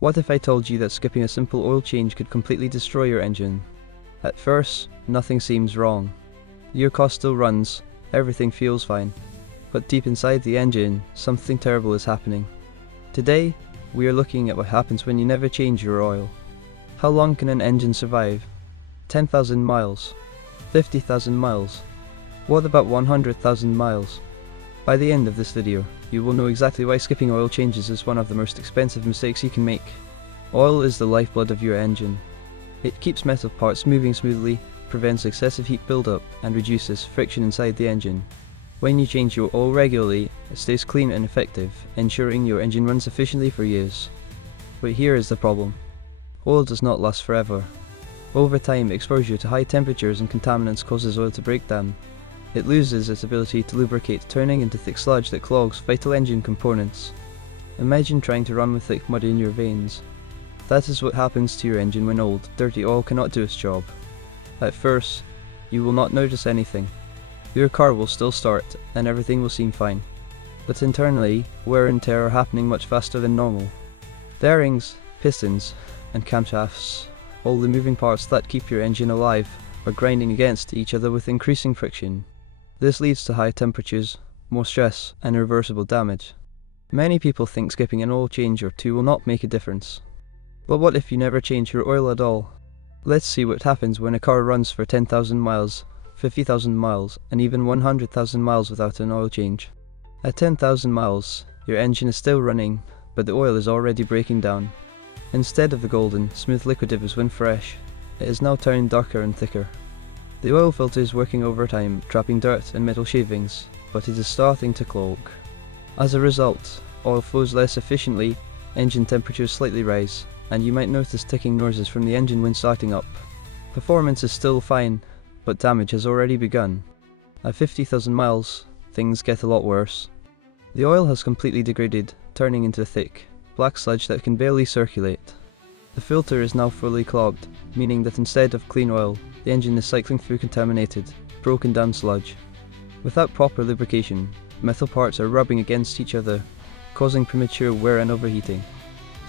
What if I told you that skipping a simple oil change could completely destroy your engine? At first, nothing seems wrong. Your car still runs, everything feels fine. But deep inside the engine, something terrible is happening. Today, we are looking at what happens when you never change your oil. How long can an engine survive? 10,000 miles? 50,000 miles? What about 100,000 miles? By the end of this video, you will know exactly why skipping oil changes is one of the most expensive mistakes you can make. Oil is the lifeblood of your engine. It keeps metal parts moving smoothly, prevents excessive heat buildup, and reduces friction inside the engine. When you change your oil regularly, it stays clean and effective, ensuring your engine runs efficiently for years. But here is the problem. Oil does not last forever. Over time, exposure to high temperatures and contaminants causes oil to break down. It loses its ability to lubricate, turning into thick sludge that clogs vital engine components. Imagine trying to run with thick mud in your veins. That is what happens to your engine when old, dirty oil cannot do its job. At first, you will not notice anything. Your car will still start, and everything will seem fine. But internally, wear and tear are happening much faster than normal. Bearings, pistons, and camshafts, all the moving parts that keep your engine alive, are grinding against each other with increasing friction. This leads to high temperatures, more stress, and irreversible damage. Many people think skipping an oil change or two will not make a difference. But what if you never change your oil at all? Let's see what happens when a car runs for 10,000 miles, 50,000 miles, and even 100,000 miles without an oil change. At 10,000 miles, your engine is still running, but the oil is already breaking down. Instead of the golden, smooth liquid it was when fresh, it is now turning darker and thicker. The oil filter is working overtime, trapping dirt and metal shavings, but it is starting to clog. As a result, oil flows less efficiently, engine temperatures slightly rise, and you might notice ticking noises from the engine when starting up. Performance is still fine, but damage has already begun. At 50,000 miles, things get a lot worse. The oil has completely degraded, turning into thick, black sludge that can barely circulate. The filter is now fully clogged, meaning that instead of clean oil, the engine is cycling through contaminated, broken down sludge. Without proper lubrication, metal parts are rubbing against each other, causing premature wear and overheating.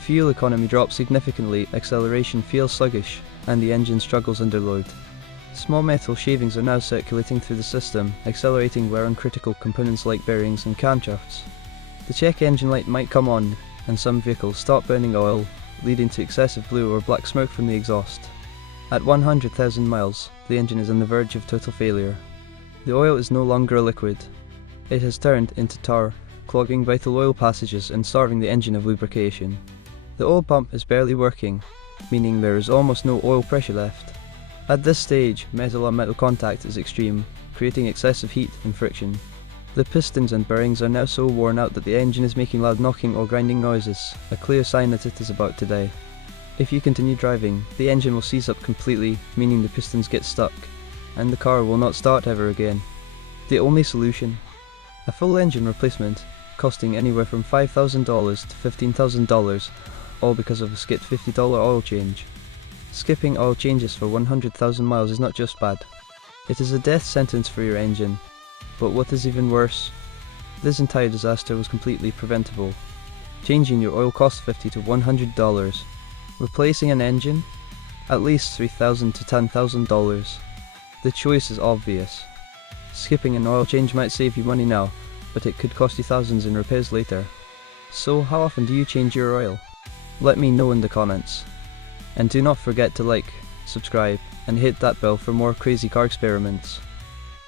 Fuel economy drops significantly, acceleration feels sluggish, and the engine struggles under load. Small metal shavings are now circulating through the system, accelerating wear on critical components like bearings and camshafts. The check engine light might come on, and some vehicles start burning oil, leading to excessive blue or black smoke from the exhaust. At 100,000 miles, the engine is on the verge of total failure. The oil is no longer a liquid. It has turned into tar, clogging vital oil passages and starving the engine of lubrication. The oil pump is barely working, meaning there is almost no oil pressure left. At this stage, metal-on-metal contact is extreme, creating excessive heat and friction. The pistons and bearings are now so worn out that the engine is making loud knocking or grinding noises, a clear sign that it is about to die. If you continue driving, the engine will seize up completely, meaning the pistons get stuck, and the car will not start ever again. The only solution? A full engine replacement, costing anywhere from $5,000 to $15,000, all because of a skit $50 oil change. Skipping oil changes for 100,000 miles is not just bad. It is a death sentence for your engine. But what is even worse? This entire disaster was completely preventable. Changing your oil costs $50 to $100. Replacing an engine? At least $3,000 to $10,000. The choice is obvious. Skipping an oil change might save you money now, but it could cost you thousands in repairs later. So how often do you change your oil? Let me know in the comments. And do not forget to like, subscribe, and hit that bell for more crazy car experiments.